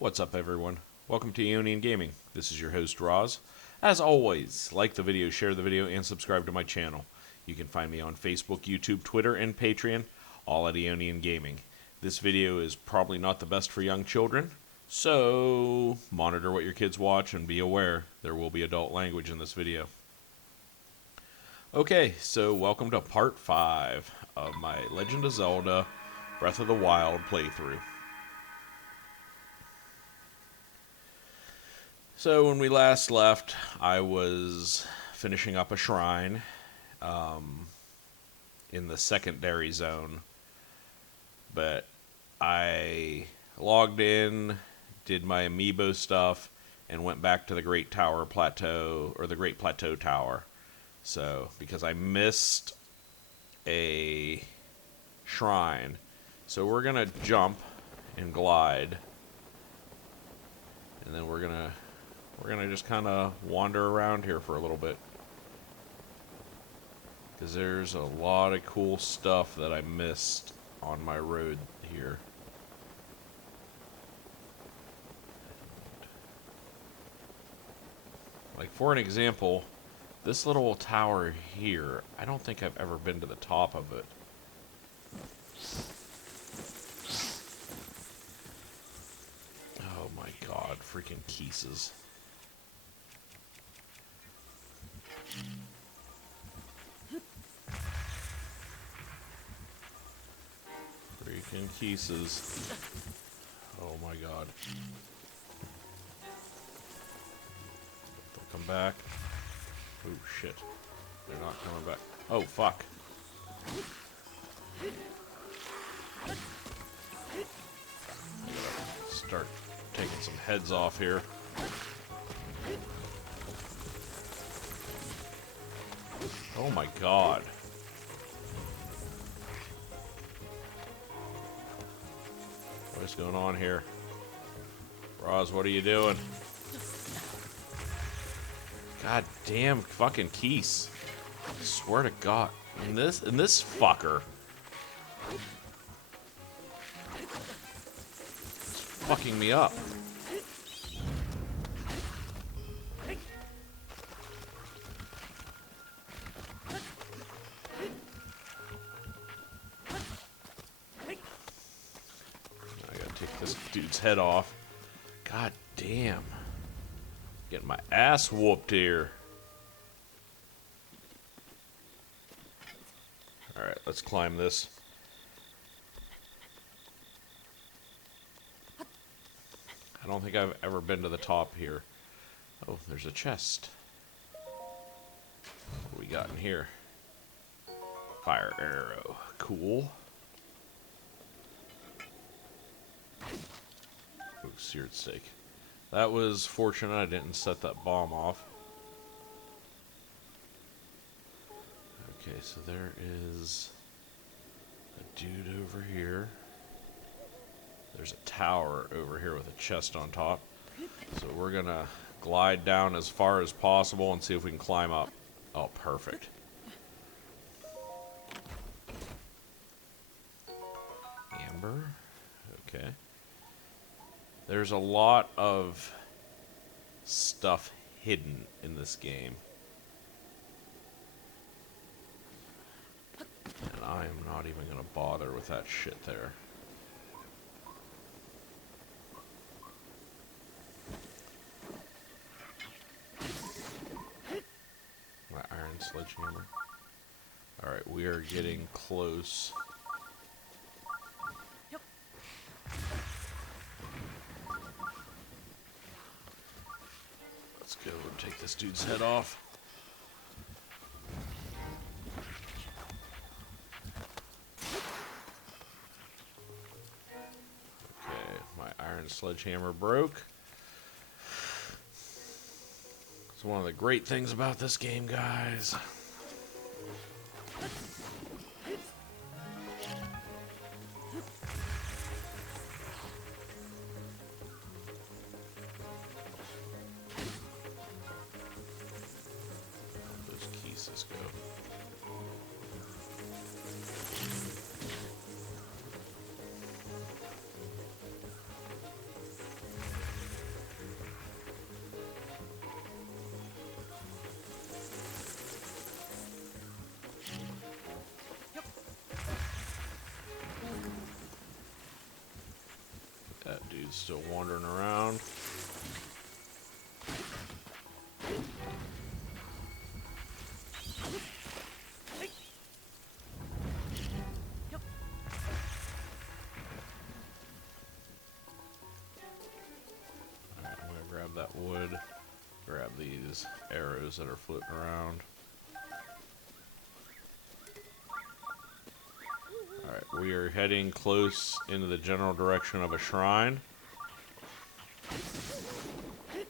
What's up, everyone? Welcome to Ionian Gaming. This is your host, Roz. As always, like the video, share the video, and subscribe to my channel. You can find me on Facebook, YouTube, Twitter, and Patreon, all at Ionian Gaming. This video is probably not the best for young children, so monitor what your kids watch and be aware there will be adult language in this video. Okay, so welcome to part 5 of my Legend of Zelda Breath of the Wild playthrough. So when we last left, I was finishing up a shrine in the secondary zone, but I logged in, did my amiibo stuff, and went back to the Great Tower Plateau, or the Great Plateau Tower. So, because I missed a shrine, so we're gonna jump and glide, and then we're gonna just kind of wander around here for a little bit, because there's a lot of cool stuff that I missed on my road here. Like, for an example, this little tower here, I don't think I've ever been to the top of it. Oh my god, freaking Keeses. Freaking Keeses. Oh my god. They'll come back. Oh shit. They're not coming back. Oh fuck. I gotta start taking some heads off here. Oh my god. What's going on here? Roz, what are you doing? God damn fucking Keese. I swear to God. And this fucker. It's fucking me up. This dude's head off. God damn. Getting my ass whooped here. Alright, let's climb this. I don't think I've ever been to the top here. Oh, there's a chest. What do we got in here? Fire arrow. Cool. Oh, seared steak. That was fortunate I didn't set that bomb off. Okay, so there is a dude over here. There's a tower over here with a chest on top. So we're gonna glide down as far as possible and see if we can climb up. Oh, perfect. Amber. Okay. There's a lot of stuff hidden in this game. And I am not even going to bother with that shit there. My iron sledgehammer. Alright, we are getting close. Let's go and take this dude's head off. Okay, my iron sledgehammer broke. It's one of the great things about this game, guys. Let's go. That dude's still wandering around. Alright, I'm gonna grab that wood. Grab these arrows that are floating around. Alright, we are heading close into the general direction of a shrine. Get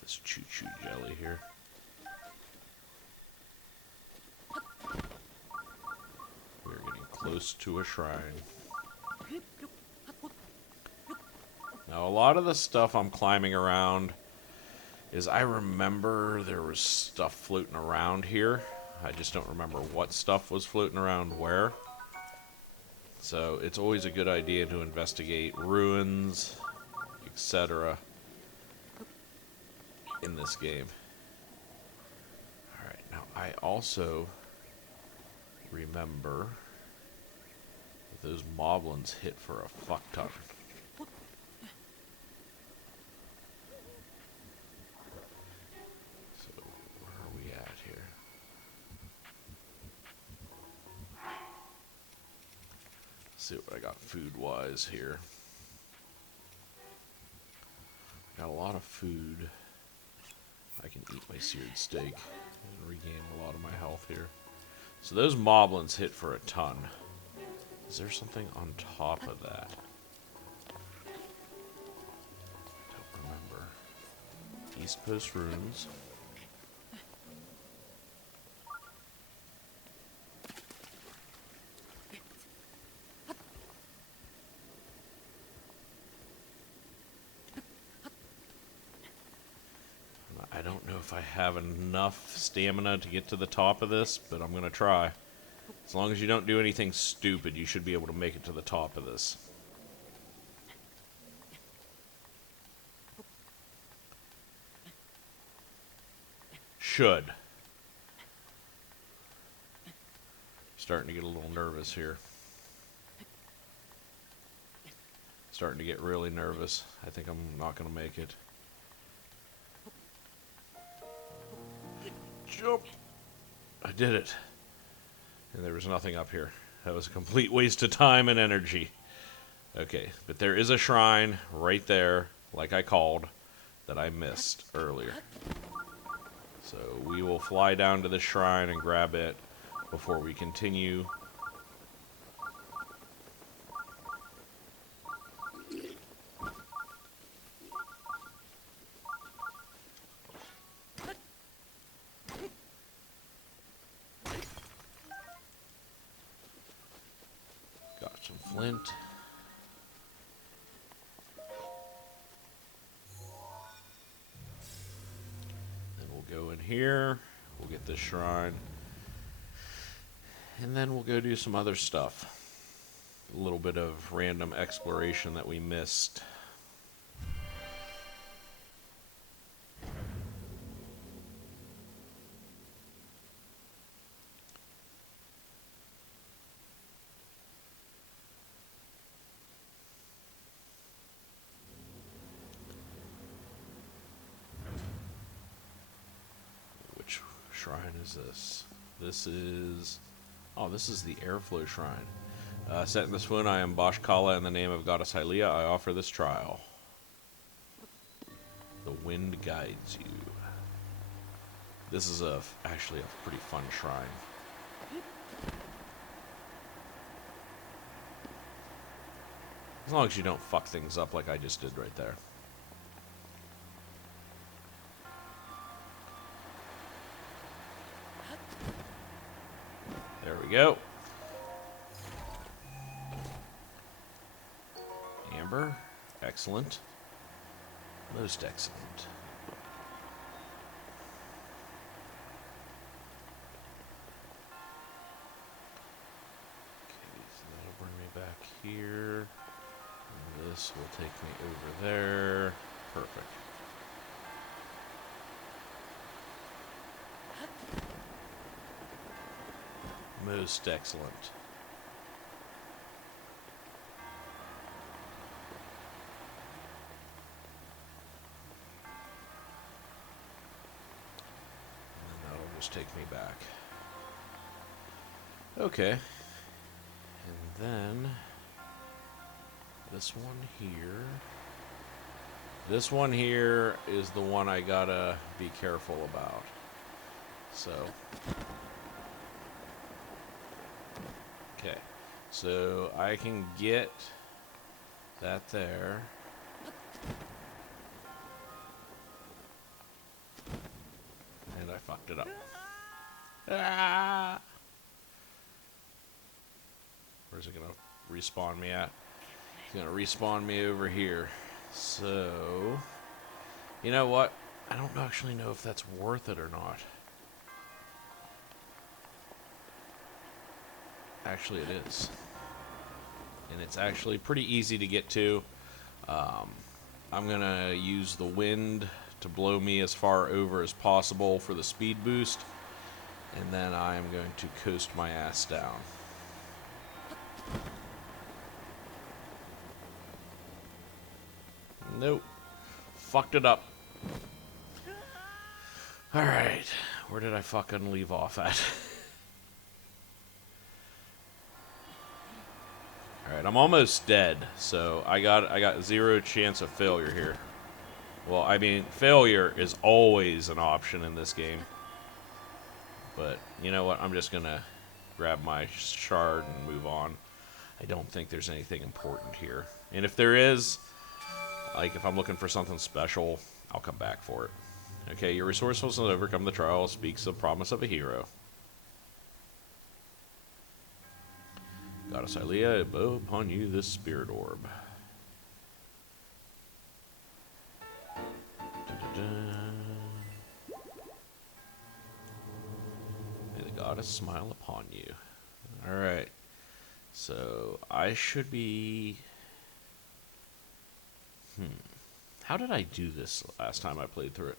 this choo-choo jelly here. We're getting close to a shrine. Now, a lot of the stuff I'm climbing around is I remember there was stuff floating around here. I just don't remember what stuff was floating around where. So it's always a good idea to investigate ruins, etc. in this game. Alright, now I also remember that those moblins hit for a fuck ton. So, where are we at here? Let's see what I got food-wise here. Got a lot of food. I can eat my seared steak and regain a lot of my health here. So those moblins hit for a ton. Is there something on top of that? I don't remember. East Post runes. I don't know if I have enough stamina to get to the top of this, but I'm going to try. As long as you don't do anything stupid, you should be able to make it to the top of this. Should. Starting to get a little nervous here. Starting to get really nervous. I think I'm not going to make it. Jump! I did it. And there was nothing up here. That was a complete waste of time and energy. Okay, but there is a shrine right there, like I called, that I missed earlier. So we will fly down to the shrine and grab it before we continue. Got some flint. Then we'll go in here. We'll get this shrine. And then we'll go do some other stuff. A little bit of random exploration that we missed. Which shrine is this? This is... Oh, this is the Airflow Shrine. Set in this one, I am Boshkala in the name of Goddess Hylia. I offer this trial. The wind guides you. This is actually a pretty fun shrine. As long as you don't fuck things up like I just did right there. There we go. Amber. Excellent. Most excellent. Okay, so that'll bring me back here. And this will take me over there. Perfect. Most excellent. just take me back. Okay. And then this one here. This one here is the one I gotta be careful about. So. Okay. So I can get that there. And I fucked it up. Ah! Where's it gonna respawn me at? It's gonna respawn me over here. So, you know what? I don't actually know if that's worth it or not. Actually, it is. And it's actually pretty easy to get to. I'm gonna use the wind to blow me as far over as possible for the speed boost. And then I am going to coast my ass down. Nope. Fucked it up. Alright. Where did I fucking leave off at? Alright, I'm almost dead, so I got zero chance of failure here. Well, I mean, failure is always an option in this game. But, you know what? I'm just gonna grab my shard and move on. I don't think there's anything important here. And if there is, like if I'm looking for something special, I'll come back for it. Okay, your resourcefulness to overcome the trial speaks of the promise of a hero. Goddess Hylia, I bow upon you this spirit orb. May the goddess smile upon you. Alright. So, I should be... How did I do this last time I played through it?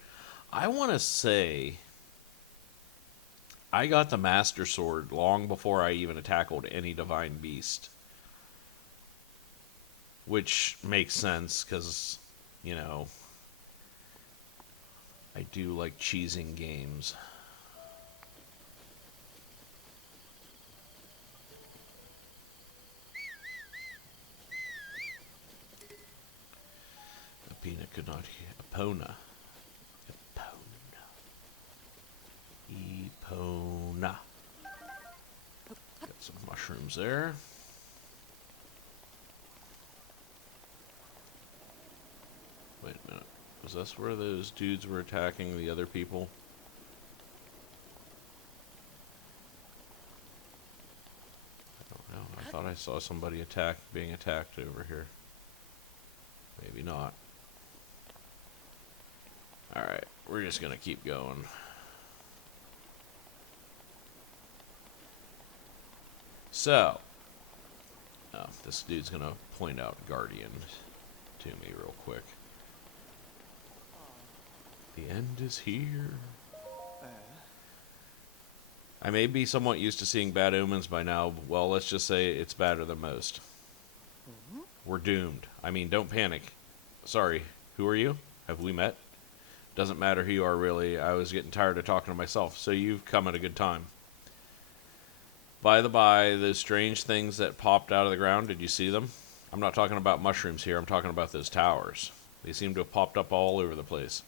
I want to say... I got the Master Sword long before I even tackled any Divine Beast. Which makes sense, because, you know, I do like cheesing games. Epona could not hear. Epona. Epona. Got some mushrooms there. Wait a minute. Was this where those dudes were attacking the other people? I don't know. I thought I saw somebody being attacked over here. Maybe not. Alright, we're just gonna keep going. So, this dude's gonna point out Guardian to me real quick. The end is here. I may be somewhat used to seeing bad omens by now. Well, let's just say it's better than most. We're doomed. I mean, don't panic. Sorry, who are you? Have we met? Doesn't matter who you are, really. I was getting tired of talking to myself, so you've come at a good time. By the by, those strange things that popped out of the ground, did you see them? I'm not talking about mushrooms here, I'm talking about those towers. They seem to have popped up all over the place.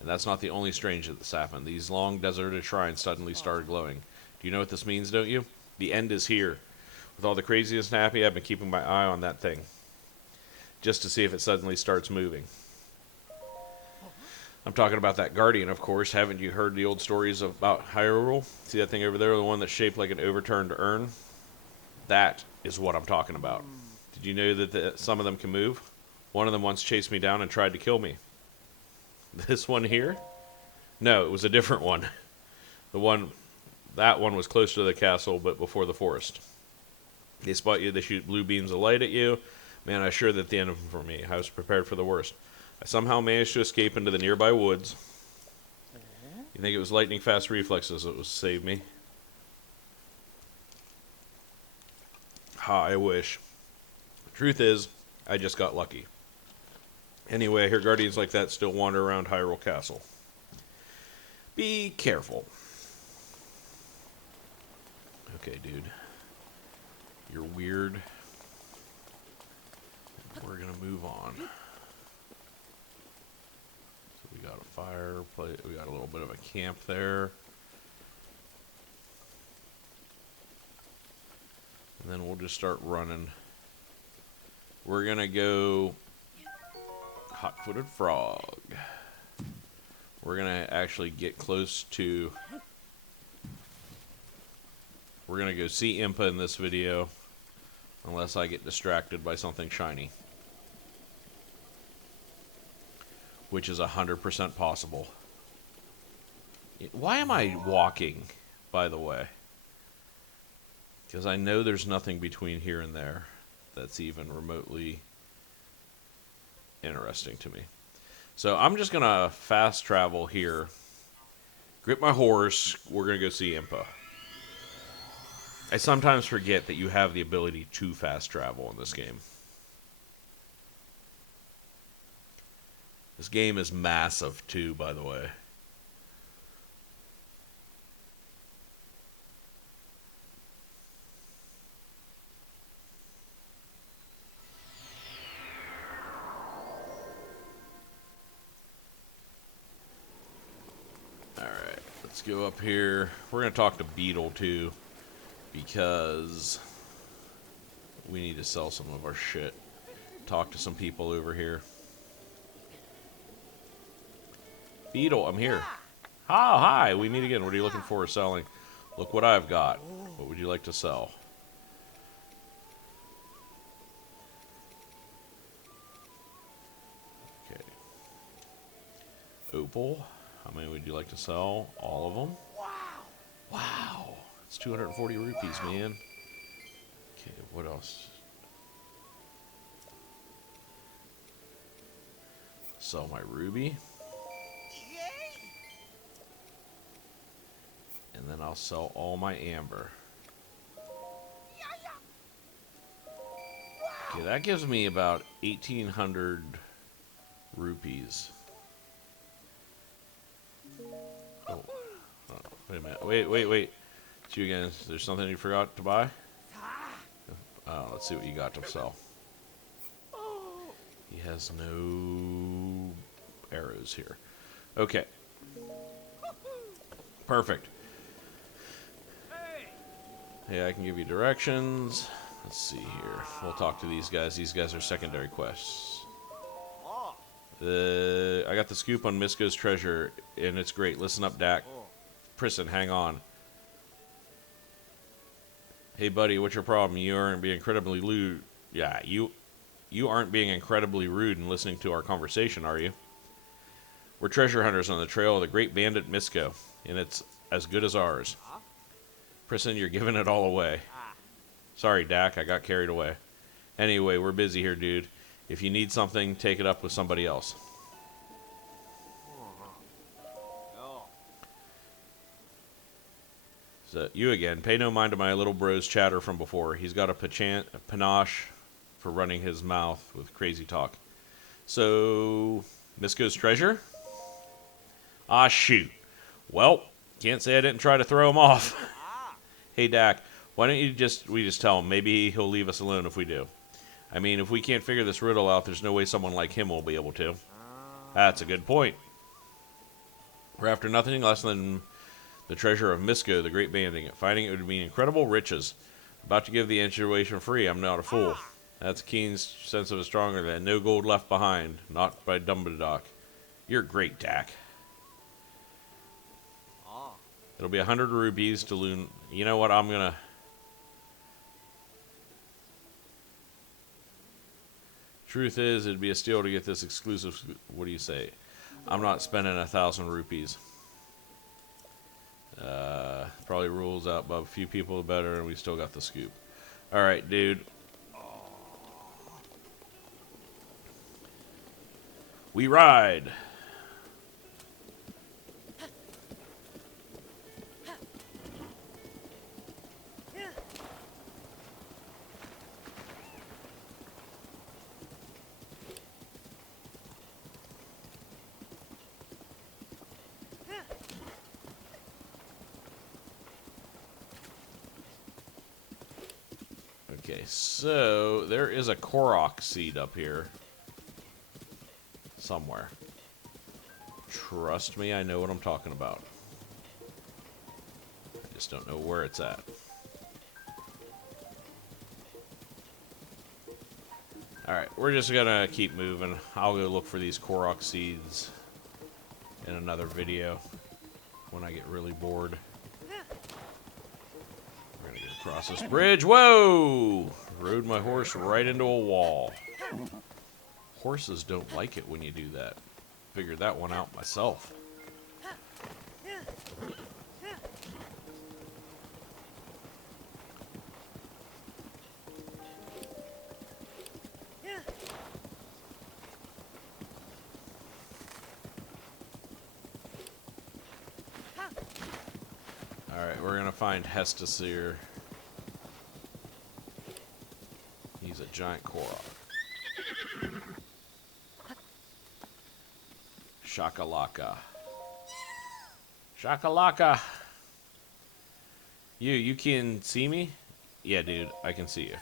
And that's not the only strange that's happened. These long deserted shrines suddenly started glowing. Do you know what this means, don't you? The end is here. With all the craziness and happy, I've been keeping my eye on that thing. Just to see if it suddenly starts moving. I'm talking about that Guardian, of course. Haven't you heard the old stories about Hyrule? See that thing over there, the one that's shaped like an overturned urn? That is what I'm talking about. Did you know that some of them can move? One of them once chased me down and tried to kill me. This one here? No, it was a different one. That one was close to the castle, but before the forest. They spot you, they shoot blue beams of light at you. Man, I assured that the end for me. I was prepared for the worst. I somehow managed to escape into the nearby woods. You think it was lightning fast reflexes that was saved me? Ha, I wish. The truth is, I just got lucky. Anyway, I hear guardians like that still wander around Hyrule Castle. Be careful. Okay, dude. You're weird. We're gonna move on. So we got a fireplace. We got a little bit of a camp there. And then we'll just start running. We're gonna go hot-footed frog. We're gonna actually get close to... We're gonna go see Impa in this video, unless I get distracted by something shiny. Which is 100% possible. Why am I walking, by the way? Because I know there's nothing between here and there that's even remotely interesting to me. So I'm just going to fast travel here. Grip my horse. We're going to go see Impa. I sometimes forget that you have the ability to fast travel in this game. This game is massive, too, by the way. Alright, let's go up here. We're going to talk to Beetle, too, because we need to sell some of our shit. Talk to some people over here. Beetle, I'm here. Oh, hi, we meet again. What are you looking for or selling? Look what I've got. What would you like to sell? Okay. Opal, how many would you like to sell? All of them? Wow. It's 240 rupees, man. Okay, what else? Sell my ruby. And then I'll sell all my amber. Okay, that gives me about 1,800 rupees. Oh, wait a minute. Wait. It's you again. Is there something you forgot to buy? Let's see what you got to sell. He has no arrows here. Okay. Perfect. Hey, I can give you directions. Let's see here. We'll talk to these guys. These guys are secondary quests. I got the scoop on Misko's treasure, and it's great. Listen up, Dak. Prison, hang on. Hey, buddy, what's your problem? You aren't being incredibly rude. Yeah, you aren't being incredibly rude and listening to our conversation, are you? We're treasure hunters on the trail of the great bandit Misko, and it's as good as ours. Prison, you're giving it all away. Sorry, Dak, I got carried away. Anyway, we're busy here, dude. If you need something, take it up with somebody else. So, you again. Pay no mind to my little bro's chatter from before. He's got a panache for running his mouth with crazy talk. So, Misko's treasure? Ah, shoot. Well, can't say I didn't try to throw him off. Hey, Dak, why don't we just tell him? Maybe he'll leave us alone if we do. I mean, if we can't figure this riddle out, there's no way someone like him will be able to. That's a good point. We're after nothing less than the treasure of Misko, the great bandit. Finding it would mean incredible riches. About to give the situation free. I'm not a fool. That's a keen sense of a stronger than no gold left behind. Not by Dumbledore. You're great, Dak. It'll be 100 rupees to loon. You know what? I'm gonna. Truth is, it'd be a steal to get this exclusive. What do you say? I'm not spending 1,000 rupees. Probably rules out by a few people better, and we still got the scoop. All right, dude. We ride. Okay, so there is a Korok seed up here. Somewhere. Trust me, I know what I'm talking about. I just don't know where it's at. Alright, we're just gonna keep moving. I'll go look for these Korok seeds in another video when I get really bored. We're gonna get across this bridge. Whoa! Rode my horse right into a wall. Horses don't like it when you do that. Figured that one out myself. Alright, we're gonna find Hestasir. He's a giant Korok. Shakalaka. Shakalaka! You can see me? Yeah, dude, I can see you.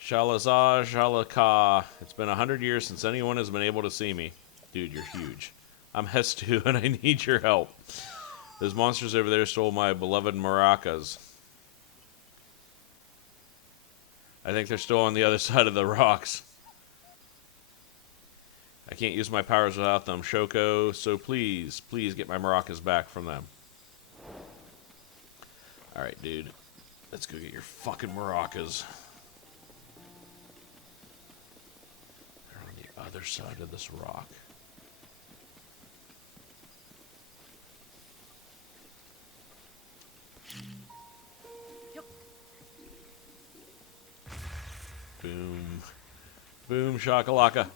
Shalazar, Shalaka. It's been 100 years since anyone has been able to see me. Dude, you're huge. I'm Hestu, and I need your help. Those monsters over there stole my beloved maracas. I think they're still on the other side of the rocks. I can't use my powers without them, Shoko, so please get my maracas back from them. Alright, dude. Let's go get your fucking maracas. They're on the other side of this rock. Boom. Boom, shakalaka.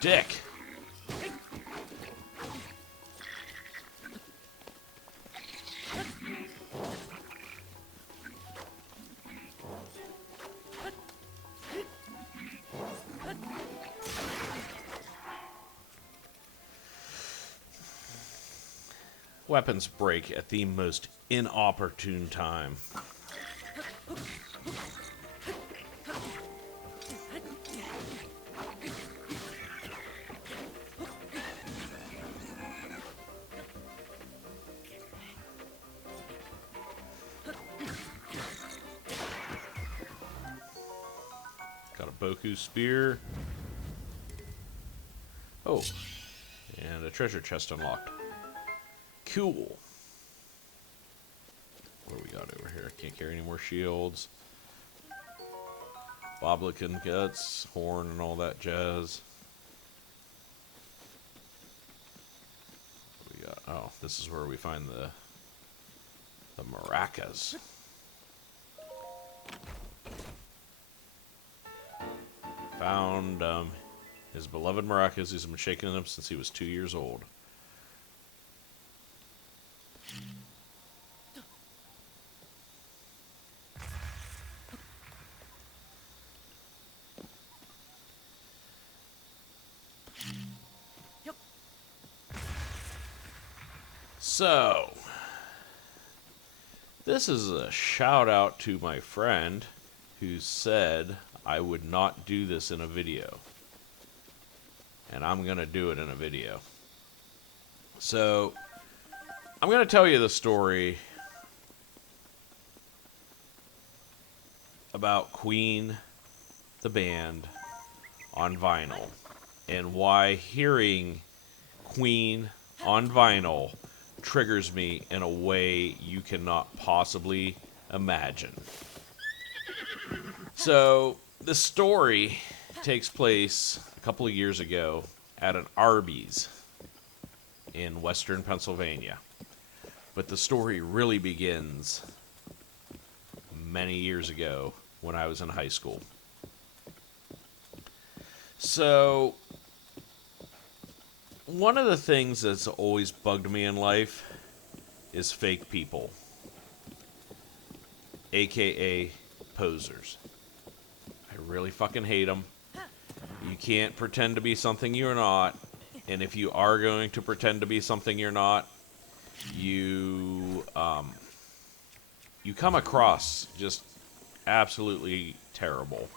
Dick. Weapons break at the most inopportune time. Got a Boku spear. Oh, and a treasure chest unlocked. Cool. What do we got over here? Can't carry any more shields. Boblican guts, horn, and all that jazz. What we got? Oh, this is where we find the maracas. Found his beloved maracas. He's been shaking them since he was 2 years old. So, this is a shout out to my friend who said I would not do this in a video. And I'm going to do it in a video. So, I'm going to tell you the story about Queen, the band, on vinyl. And why hearing Queen on vinyl triggers me in a way you cannot possibly imagine. So, the story takes place a couple of years ago at an Arby's in western Pennsylvania. But the story really begins many years ago when I was in high school. So, one of the things that's always bugged me in life is fake people, aka posers. I really fucking hate them. You can't pretend to be something you're not. And if you are going to pretend to be something you're not, you you come across just absolutely terrible.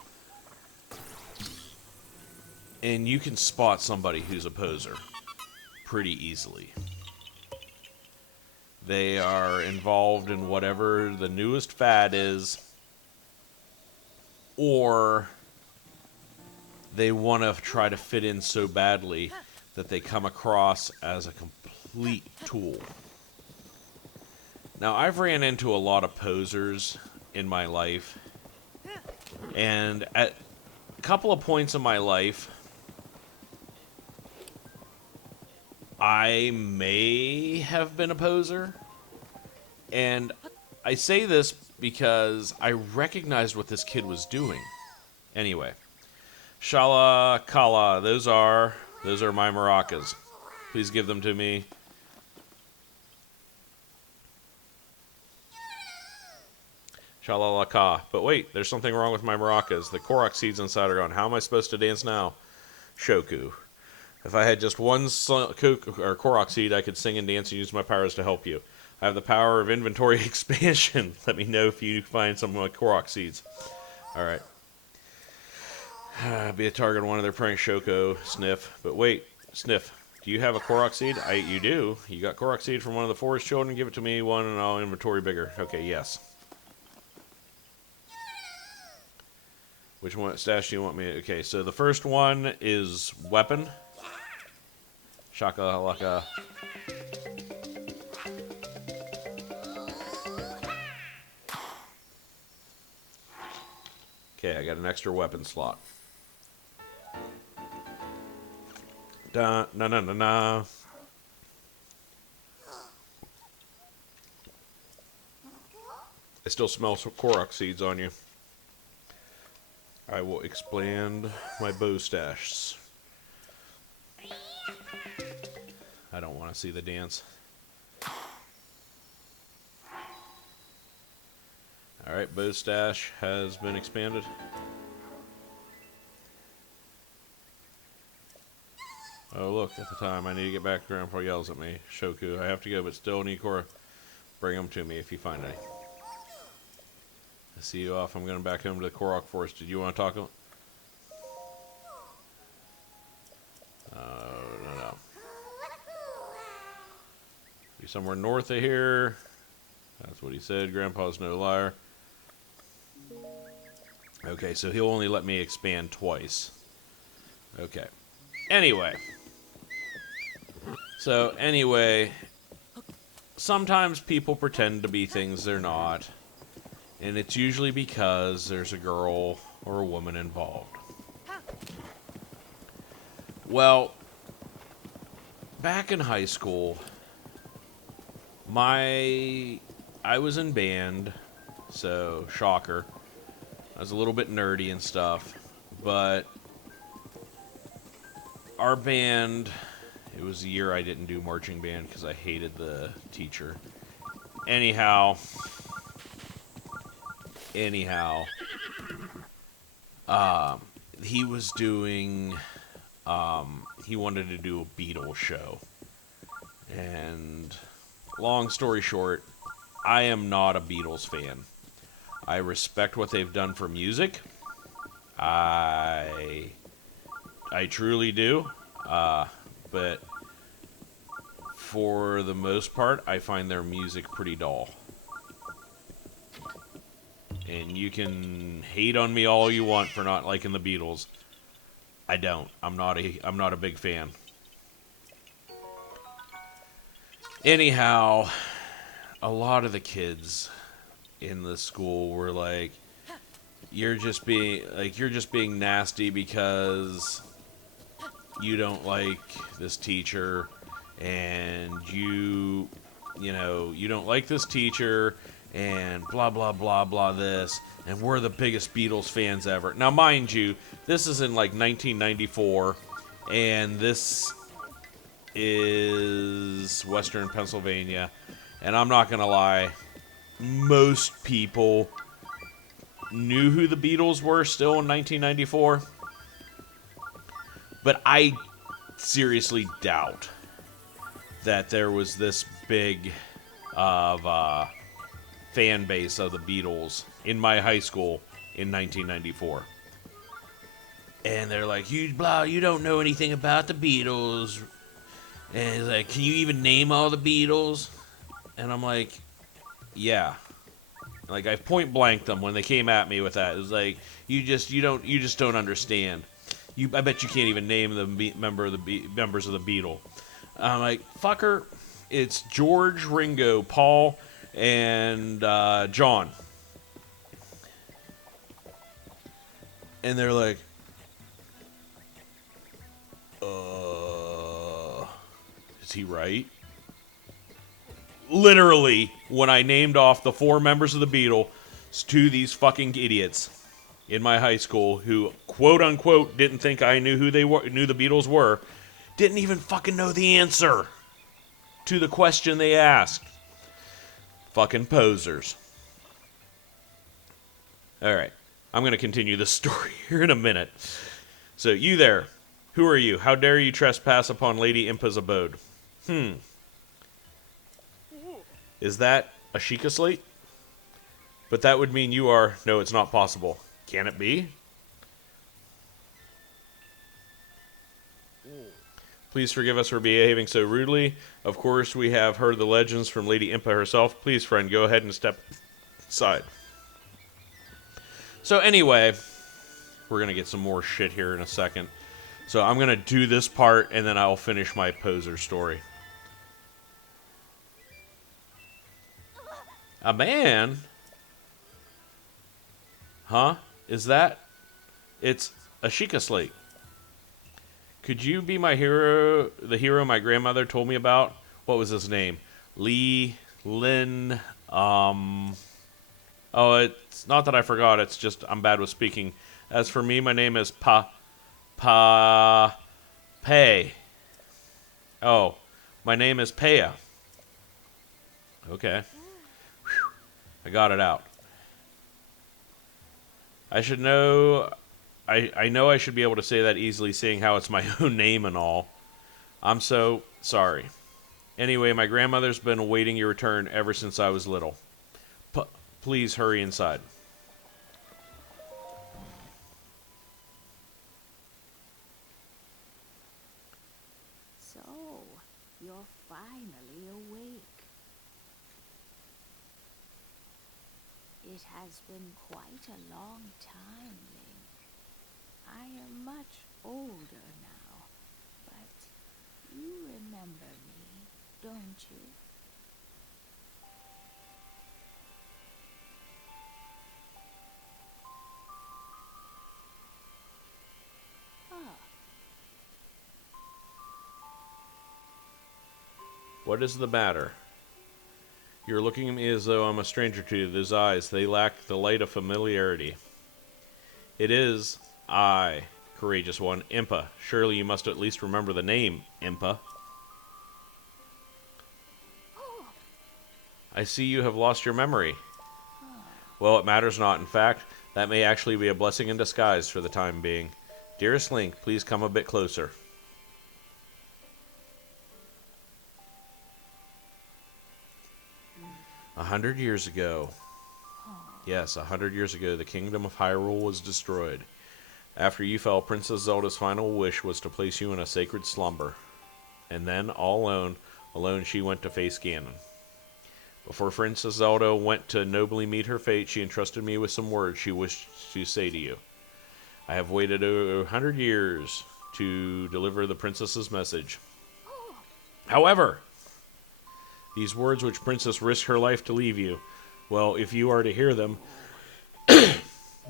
And you can spot somebody who's a poser pretty easily. They are involved in whatever the newest fad is, or they want to try to fit in so badly that they come across as a complete tool. Now, I've ran into a lot of posers in my life, and at a couple of points in my life, I may have been a poser, and I say this because I recognized what this kid was doing. Anyway, Shala Kala, those are my maracas. Please give them to me. Shalalaka. But wait, there's something wrong with my maracas. The Korok seeds inside are gone. How am I supposed to dance now? Shoku. If I had just one Korok seed, I could sing and dance and use my powers to help you. I have the power of inventory expansion. Let me know if you find some of my Korok seeds. Alright. Be a target of one of their prank Shoko. Sniff. But wait, Sniff. Do you have a Korok seed? You do. You got Korok seed from one of the forest children? Give it to me, one, and I'll inventory bigger. Okay, yes. Which one stash do you want me? Okay, so the first one is weapon. Shaka laka. Okay, I got an extra weapon slot. Da na na na na. I still smell some Korok seeds on you. I will expand my bow stash. I don't want to see the dance. Alright, bow stash has been expanded. Oh look, at the time, I need to get back to Grandpa yells at me. Shoku, I have to go, but still need Korok. Bring them to me if you find any. I see you off. I'm going back home to the Korok Forest. Did you want to talk? No. Be somewhere north of here. That's what he said. Grandpa's no liar. Okay, so he'll only let me expand twice. Okay. Anyway. Sometimes people pretend to be things they're not. And it's usually because there's a girl or a woman involved. Well, back in high school, I was in band, so shocker. I was a little bit nerdy and stuff, but our band, it was the year I didn't do marching band because I hated the teacher. Anyhow, he was doing, he wanted to do a Beatles show. And long story short, I am not a Beatles fan. I respect what they've done for music. I truly do. But for the most part, I find their music pretty dull. And you can hate on me all you want for not liking the Beatles. I don't. I'm not a big fan. Anyhow, a lot of the kids in the school were like, you're just being nasty because you don't like this teacher, and you don't like this teacher, and blah blah blah blah this, and we're the biggest Beatles fans ever. Now mind you, this is in like 1994, and this is Western Pennsylvania, and I'm not gonna lie, most people knew who the Beatles were still in 1994, but I seriously doubt that there was this big of fan base of the Beatles in my high school in 1994. And they're like, you don't know anything about the Beatles. And he's like, can you even name all the Beatles? And I'm like, yeah. Like, I point blanked them when they came at me with that. It was like, you just don't understand. I bet you can't even name the members of the Beatles. I'm like, fucker, it's George, Ringo, Paul, and John. And they're like, is he right? Literally, when I named off the 4 members of the Beatles to these fucking idiots in my high school who, quote unquote, didn't think I knew who knew the Beatles were, didn't even fucking know the answer to the question they asked. Fucking posers. Alright, I'm going to continue this story here in a minute. So, you there, who are you? How dare you trespass upon Lady Impa's abode? Is that a Sheikah slate? But that would mean you are... No, it's not possible. Can it be? Please forgive us for behaving so rudely. Of course, we have heard the legends from Lady Impa herself. Please, friend, go ahead and step aside. So anyway, we're going to get some more shit here in a second. So I'm going to do this part, and then I'll finish my poser story. A man? Huh? Is that? It's a Sheikah slate. Could you be my hero, the hero my grandmother told me about? What was his name? Lin, oh, it's not that I forgot, it's just I'm bad with speaking. As for me, my name is Pei. Oh, my name is Peya. Okay. Whew. I got it out. I should know... I know I should be able to say that easily, seeing how it's my own name and all. I'm so sorry. Anyway, my grandmother's been awaiting your return ever since I was little. Please hurry inside. So, you're finally awake. It has been quite a long time, Link. I am much older now, but you remember me, don't you? What is the matter? You're looking at me as though I'm a stranger to you. Those eyes, they lack the light of familiarity. It is I, courageous one, Impa. Surely you must at least remember the name, Impa. I see you have lost your memory. Well, it matters not. In fact, that may actually be a blessing in disguise for the time being. Dearest Link, please come a bit closer. 100 years ago. Yes, 100 years ago, the kingdom of Hyrule was destroyed. After you fell, Princess Zelda's final wish was to place you in a sacred slumber. And then, all alone she went to face Ganon. Before Princess Zelda went to nobly meet her fate, she entrusted me with some words she wished to say to you. I have waited 100 years to deliver the princess's message. However, these words which Princess risked her life to leave you, well, if you are to hear them,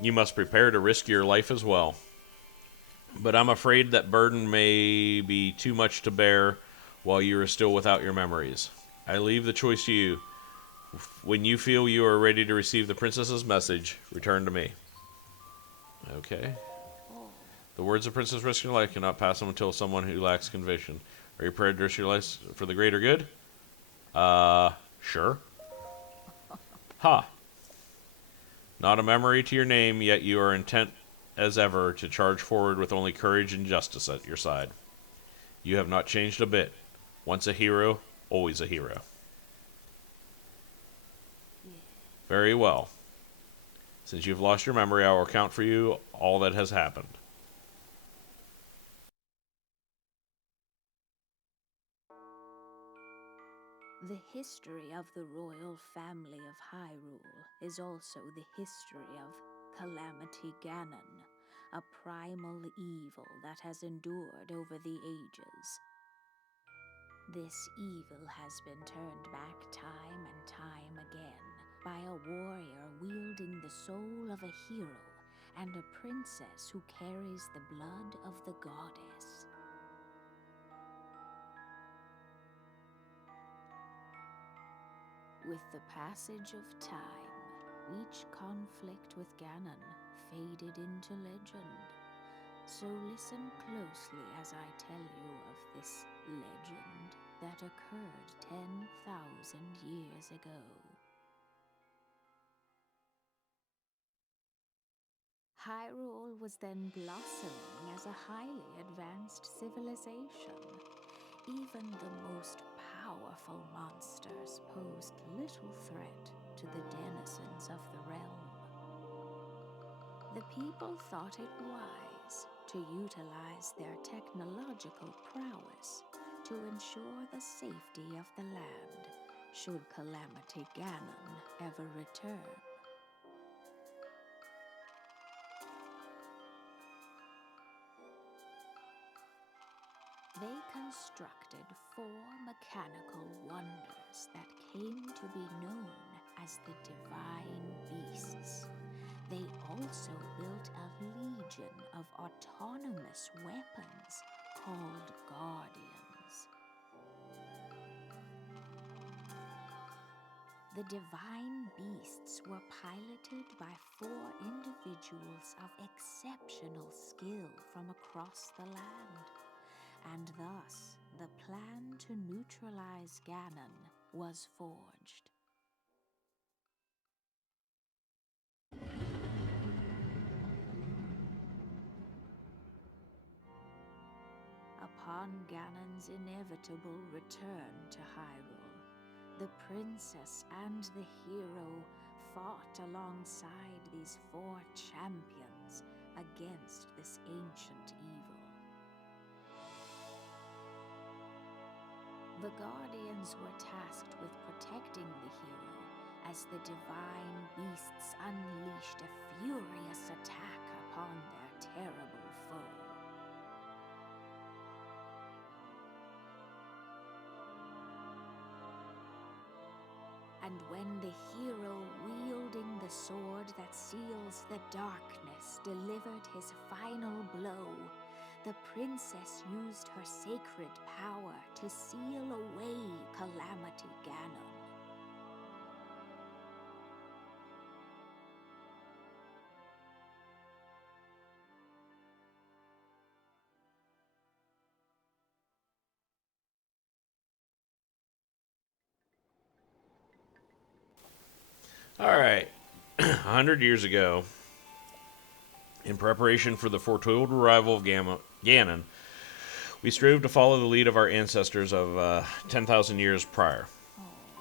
you must prepare to risk your life as well. But I'm afraid that burden may be too much to bear while you are still without your memories. I leave the choice to you. When you feel you are ready to receive the princess's message, return to me. Okay. The words of Princess risk your life cannot pass them until someone who lacks conviction. Are you prepared to risk your life for the greater good? Sure. Ha. Not a memory to your name, yet you are intent as ever to charge forward with only courage and justice at your side. You have not changed a bit. Once a hero, always a hero. Yeah. Very well. Since you've lost your memory, I will count for you all that has happened. The history of the royal family of Hyrule is also the history of Calamity Ganon, a primal evil that has endured over the ages. This evil has been turned back time and time again by a warrior wielding the soul of a hero and a princess who carries the blood of the goddess. With the passage of time, each conflict with Ganon faded into legend. So listen closely as I tell you of this legend that occurred 10,000 years ago. Hyrule was then blossoming as a highly advanced civilization. Even the most powerful monsters posed little threat to the denizens of the realm. The people thought it wise to utilize their technological prowess to ensure the safety of the land should Calamity Ganon ever return. They constructed 4 mechanical wonders that came to be known as the Divine Beasts. They also built a legion of autonomous weapons called Guardians. The Divine Beasts were piloted by 4 individuals of exceptional skill from across the land. And thus, the plan to neutralize Ganon was forged. Upon Ganon's inevitable return to Hyrule, the princess and the hero fought alongside these 4 champions against this ancient evil. The Guardians were tasked with protecting the hero as the Divine Beasts unleashed a furious attack upon their terrible foe. And when the hero wielding the sword that seals the darkness delivered his final blow, the princess used her sacred power to seal away Calamity Ganon. All right. 100 years ago, in preparation for the foretold arrival of Ganon, we strove to follow the lead of our ancestors of 10,000 years prior.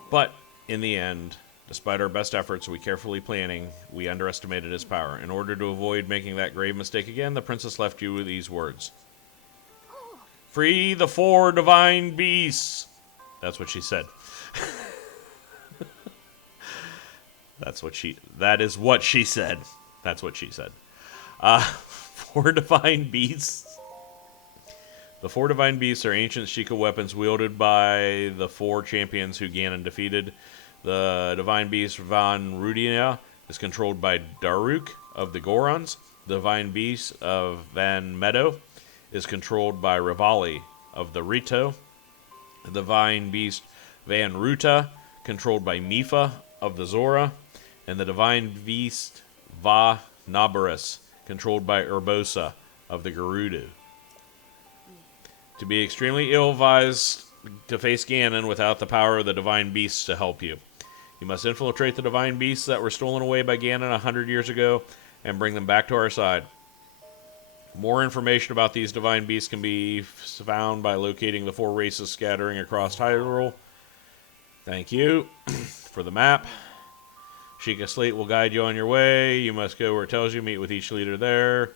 But in the end, despite our best efforts, we carefully planning, we underestimated his power. In order to avoid making that grave mistake again, the princess left you with these words. Free the 4 divine beasts. That's what she said. That is what she said. That's what she said. 4 divine beasts. The 4 divine beasts are ancient Sheikah weapons wielded by the 4 champions who Ganon defeated. The divine beast Van Rudia is controlled by Daruk of the Gorons. The divine beast of Van Meadow is controlled by Rivali of the Rito. The divine beast Van Ruta, controlled by Mifa of the Zora. And the divine beast Va Nabarus, controlled by Urbosa of the Gerudo. To be extremely ill-advised to face Ganon without the power of the divine beasts to help you. You must infiltrate the divine beasts that were stolen away by Ganon 100 years ago and bring them back to our side. More information about these divine beasts can be found by locating the 4 races scattering across Hyrule. Thank you for the map. Sheikah Slate will guide you on your way. You must go where it tells you. Meet with each leader there.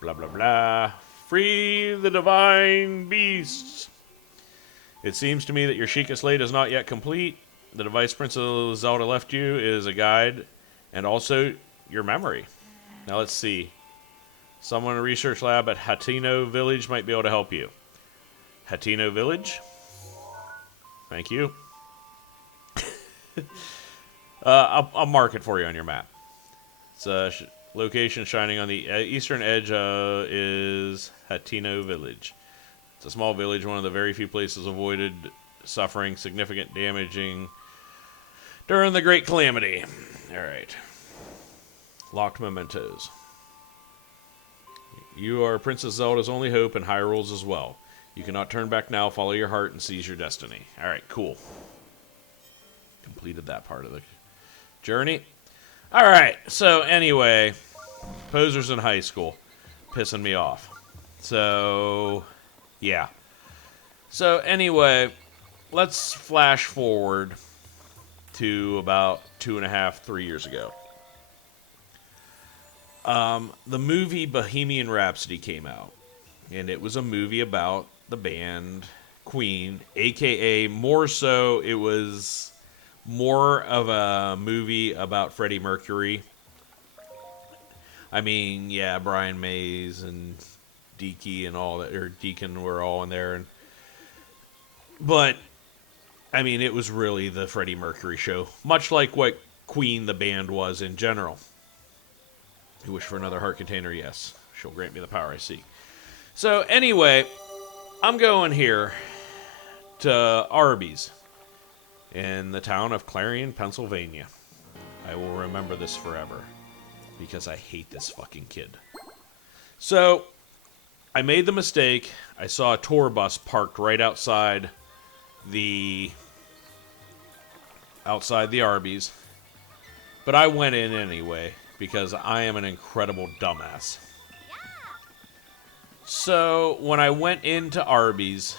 Blah, blah, blah. Free the divine beasts. It seems to me that your Sheikah Slate is not yet complete. The device Princess Zelda left you is a guide and also your memory. Now let's see. Someone in a research lab at Hateno Village might be able to help you. Hateno Village? Thank you. I'll mark it for you on your map. It's a location shining on the eastern edge is Hateno Village. It's a small village, one of the very few places avoided suffering significant damaging during the Great Calamity. Alright. Locked mementos. You are Princess Zelda's only hope and Hyrule's as well. You cannot turn back now, follow your heart, and seize your destiny. Alright, cool. Completed that part of the journey. Alright, so anyway, posers in high school. Pissing me off. So, yeah. So anyway, let's flash forward to about 2.5, 3 years ago. The movie Bohemian Rhapsody came out, and it was a movie about the band Queen, aka more so it was more of a movie about Freddie Mercury. I mean, yeah, Brian Mays and Deaky and all that, or Deacon were all in there, but I mean, it was really the Freddie Mercury show, much like what Queen the band was in general. You wish for another heart container? Yes. She'll grant me the power I seek. So, anyway, I'm going here to Arby's in the town of Clarion, Pennsylvania. I will remember this forever because I hate this fucking kid. So, I made the mistake. I saw a tour bus parked right outside the Arby's. But I went in anyway because I am an incredible dumbass. So, when I went into Arby's,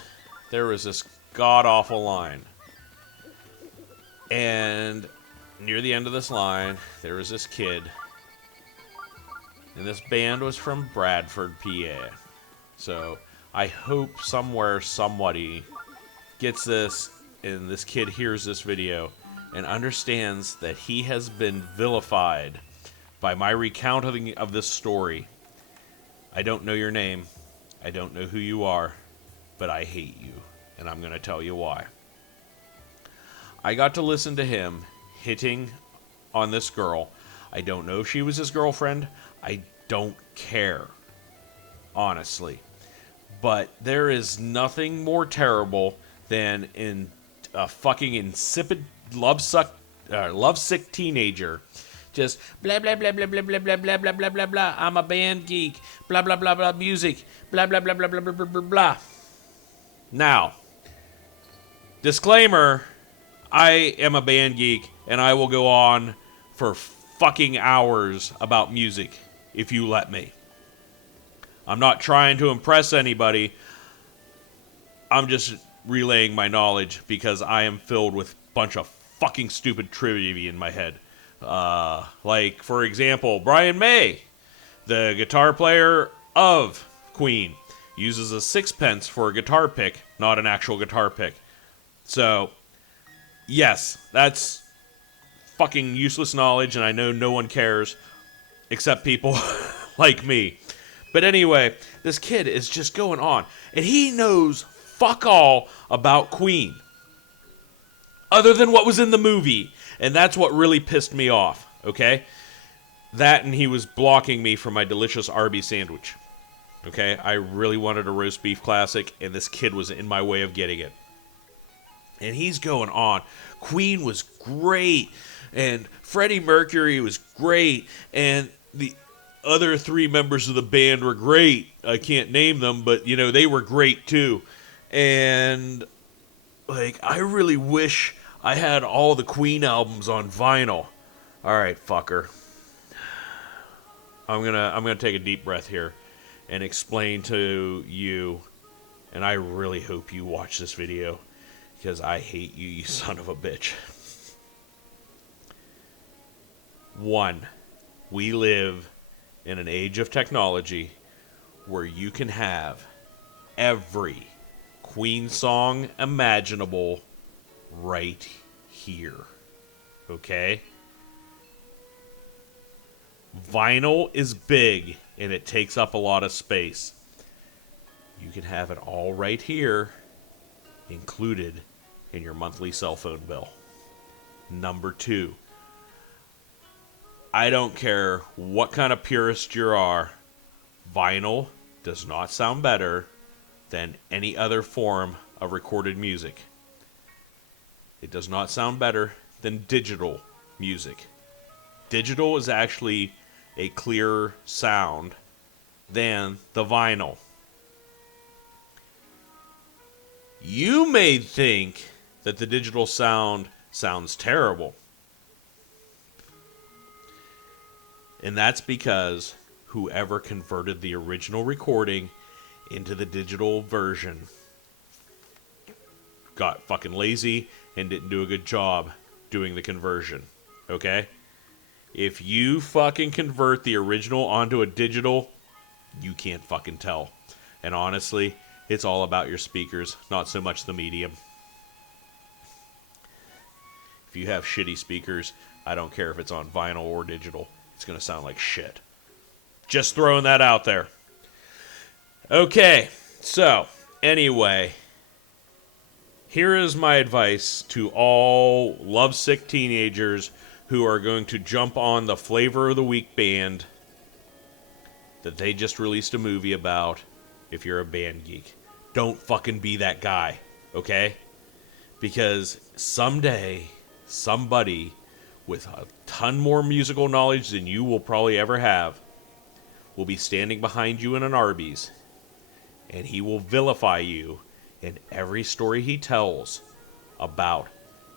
there was this god-awful line. And near the end of this line, there was this kid. And this band was from Bradford, PA. So, I hope somewhere somebody gets this, and this kid hears this video, and understands that he has been vilified by my recounting of this story. I don't know your name. I don't know who you are, but I hate you, and I'm going to tell you why. I got to listen to him hitting on this girl. I don't know if she was his girlfriend. I don't care, honestly. But there is nothing more terrible than in a fucking insipid lovesick teenager just blah blah blah blah blah blah blah blah blah blah blah blah. I'm a band geek. Blah blah blah blah music. Blah blah blah blah blah blah blah blah blah. Now, disclaimer: I am a band geek, and I will go on for fucking hours about music if you let me. I'm not trying to impress anybody. I'm just relaying my knowledge because I am filled with a bunch of fucking stupid trivia in my head. Like, for example, Brian May, the guitar player of Queen, uses a sixpence for a guitar pick, not an actual guitar pick. So, yes, that's fucking useless knowledge, and I know no one cares except people like me. But anyway, this kid is just going on, and he knows fuck all about Queen, other than what was in the movie, and that's what really pissed me off, okay? That, and he was blocking me from my delicious Arby's sandwich, okay? I really wanted a roast beef classic, and this kid was in my way of getting it. And he's going on. Queen was great, and Freddie Mercury was great, and the other 3 members of the band were great. I can't name them, but, you know, they were great too. And, like, I really wish I had all the Queen albums on vinyl. Alright, fucker. I'm gonna take a deep breath here. and explain to you, and I really hope you watch this video, because I hate you, you son of a bitch. 1, we live in an age of technology where you can have every Queen song imaginable right here. Okay? Vinyl is big and it takes up a lot of space. You can have it all right here, included in your monthly cell phone bill. Number 2, I don't care what kind of purist you are, vinyl does not sound better than any other form of recorded music. It does not sound better than digital music. Digital is actually a clearer sound than the vinyl. You may think that the digital sound sounds terrible. And that's because whoever converted the original recording into the digital version got fucking lazy and didn't do a good job doing the conversion. Okay? If you fucking convert the original onto a digital, you can't fucking tell. And honestly, it's all about your speakers, not so much the medium. If you have shitty speakers, I don't care if it's on vinyl or digital. It's going to sound like shit. Just throwing that out there. Okay, so, anyway, here is my advice to all lovesick teenagers who are going to jump on the Flavor of the Week band that they just released a movie about. If you're a band geek, don't fucking be that guy, okay? Because someday, somebody with a ton more musical knowledge than you will probably ever have will be standing behind you in an Arby's, and he will vilify you in every story he tells about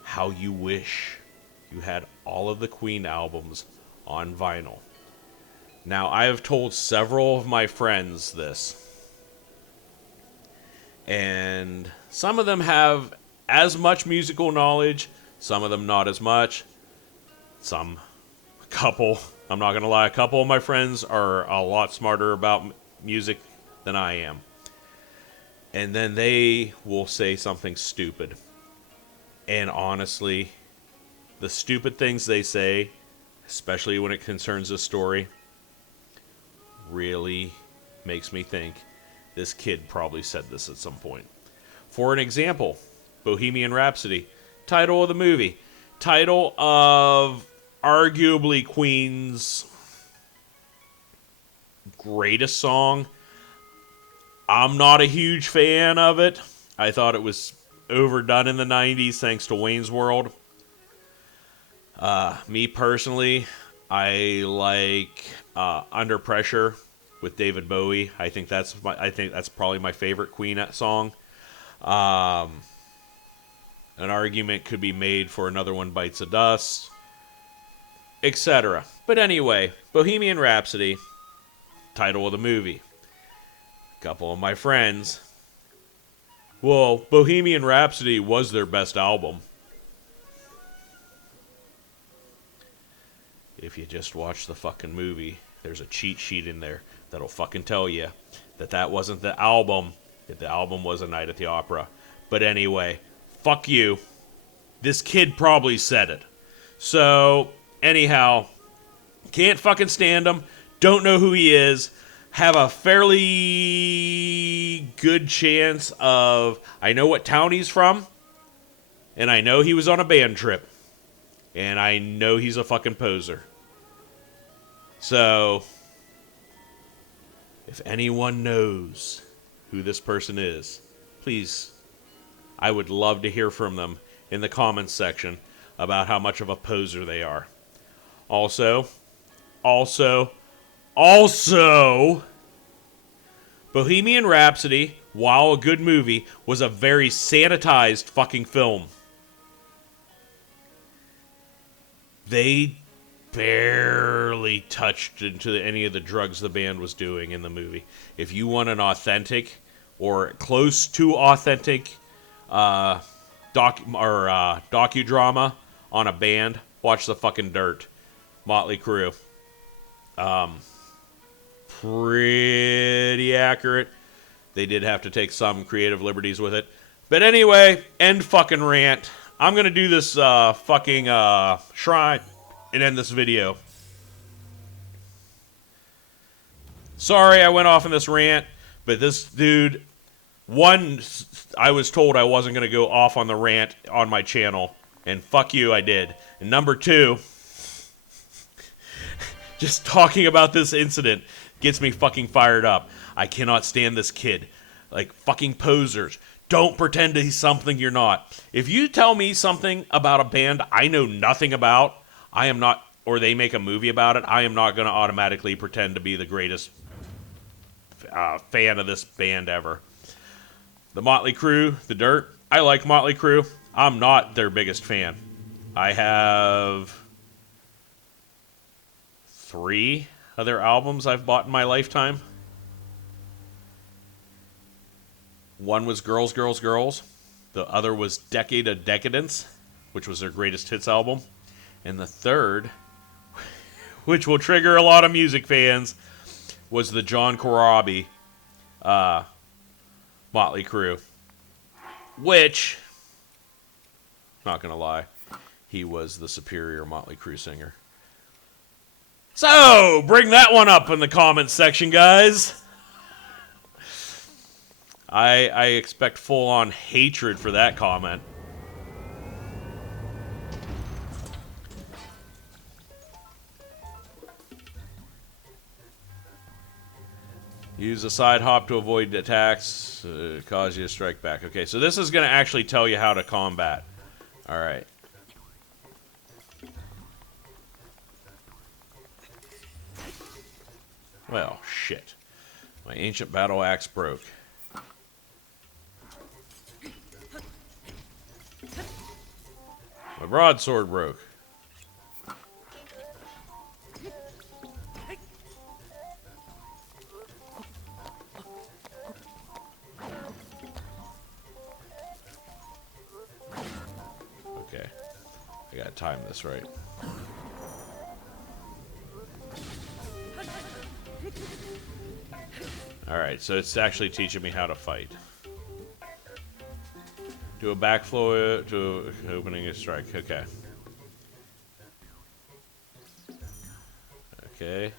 how you wish you had all of the Queen albums on vinyl. Now, I have told several of my friends this, and some of them have as much musical knowledge, some of them not as much. A couple of my friends are a lot smarter about music than I am. And then they will say something stupid. And honestly, the stupid things they say, especially when it concerns a story, really makes me think this kid probably said this at some point. For an example, Bohemian Rhapsody, title of the movie, title of arguably Queen's greatest song. I'm not a huge fan of it. I thought it was overdone in the 90s thanks to Wayne's World. Me personally, I like Under Pressure with David Bowie. I think that's probably my favorite Queen song. An argument could be made for Another One Bites the Dust, etc. But anyway, Bohemian Rhapsody, title of the movie. A couple of my friends, well, Bohemian Rhapsody was their best album. If you just watch the fucking movie, there's a cheat sheet in there that'll fucking tell you that that wasn't the album, that the album was A Night at the Opera. But anyway, fuck you. This kid probably said it. So, anyhow, can't fucking stand him, don't know who he is, have a fairly good chance of, I know what town he's from, and I know he was on a band trip, and I know he's a fucking poser. So, if anyone knows who this person is, please, I would love to hear from them in the comments section about how much of a poser they are. Also, Bohemian Rhapsody, while a good movie, was a very sanitized fucking film. They barely touched into any of the drugs the band was doing in the movie. If you want an authentic or close to authentic docudrama on a band, watch The Fucking Dirt. Motley Crue. Pretty accurate. They did have to take some creative liberties with it. But anyway, end fucking rant. I'm going to do this fucking shrine and end this video. Sorry I went off in this rant, but this dude, one, I was told I wasn't going to go off on the rant on my channel, and fuck you, I did. And number two, just talking about this incident gets me fucking fired up. I cannot stand this kid. Like, fucking posers. Don't pretend he's something you're not. If you tell me something about a band I know nothing about, I am not, or they make a movie about it, I am not going to automatically pretend to be the greatest fan of this band ever. The Motley Crue, The Dirt, I like Motley Crue. I'm not their biggest fan. I have 3 other albums I've bought in my lifetime. One was Girls, Girls, Girls. The other was Decade of Decadence, which was their greatest hits album. And the third, which will trigger a lot of music fans, was the John Corabi Motley Crue. Which, not gonna lie, he was the superior Motley Crue singer. So, bring that one up in the comments section, guys. I expect full-on hatred for that comment. Use a side hop to avoid attacks, cause you to strike back. Okay, so this is going to actually tell you how to combat. Alright. Well, shit. My ancient battle axe broke. My broadsword broke. Okay. I gotta time this right. Alright, so it's actually teaching me how to fight. Do a backflow to opening a strike. Okay. Okay.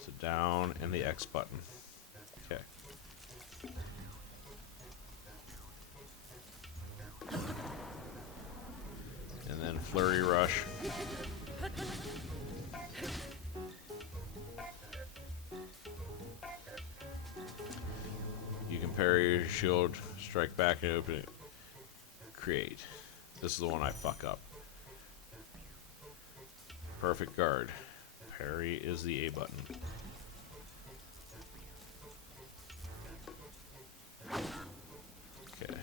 So down and the X button. Okay. And then flurry rush. You can parry your shield, strike back and open it. Create. This is the one I fuck up. Perfect guard. Parry is the A button. Okay.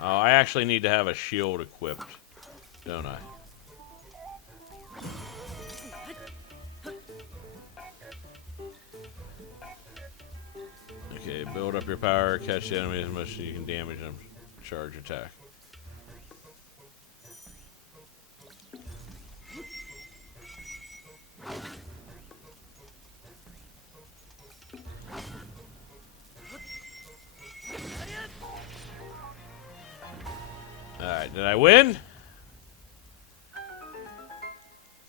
Oh, I actually need to have a shield equipped, don't I? Okay, build up your power, catch the enemy as much as you can damage them. Charge attack. Alright, did I win?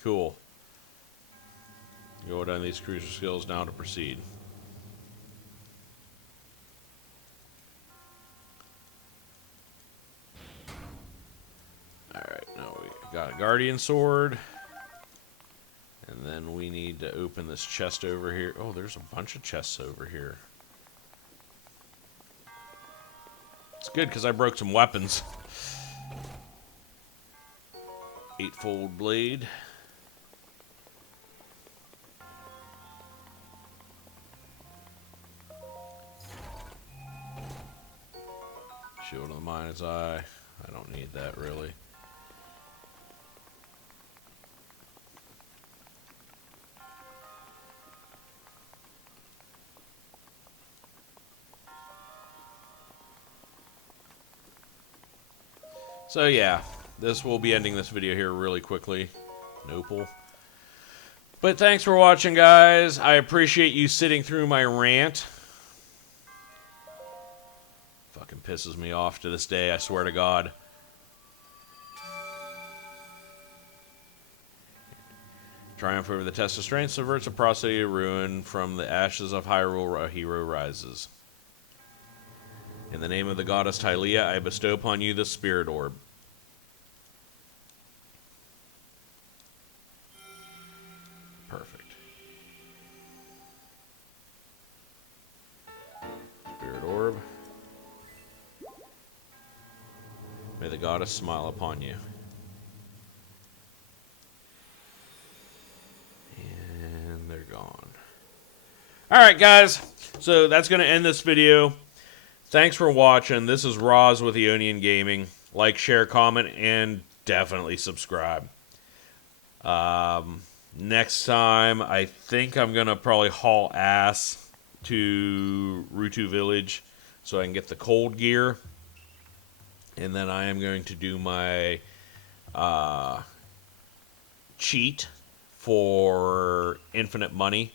Cool. Go down these crucial skills now to proceed. Alright, now we got a guardian sword. And then we need to open this chest over here. Oh, there's a bunch of chests over here. It's good because I broke some weapons. Eightfold blade. Shield of the mind's eye. I don't need that really. So yeah, this will be ending this video here really quickly. Nopal. But thanks for watching, guys. I appreciate you sitting through my rant. Fucking pisses me off to this day, I swear to God. Triumph over the test of strength subverts a prosody of ruin. From the ashes of Hyrule, a hero rises. In the name of the goddess Tylea, I bestow upon you the Spirit Orb. Perfect. Spirit Orb. May the goddess smile upon you. And they're gone. Alright, guys. So that's going to end this video. Thanks for watching. This is Roz with Ionian Gaming. Like, share, comment, and definitely subscribe. Next time, I think I'm going to probably haul ass to Rutu Village so I can get the cold gear. And then I am going to do my cheat for infinite money.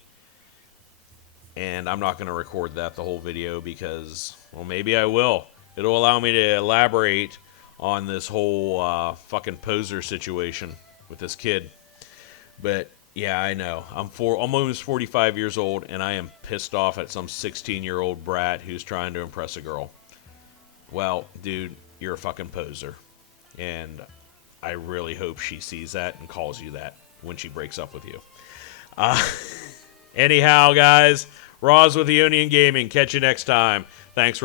And I'm not going to record that the whole video because, well, maybe I will. It'll allow me to elaborate on this whole fucking poser situation with this kid. But, yeah, I know. I'm almost 45 years old, and I am pissed off at some 16-year-old brat who's trying to impress a girl. Well, dude, you're a fucking poser. And I really hope she sees that and calls you that when she breaks up with you. Anyhow, guys, Roz with Ionian Gaming. Catch you next time. Thanks for watching.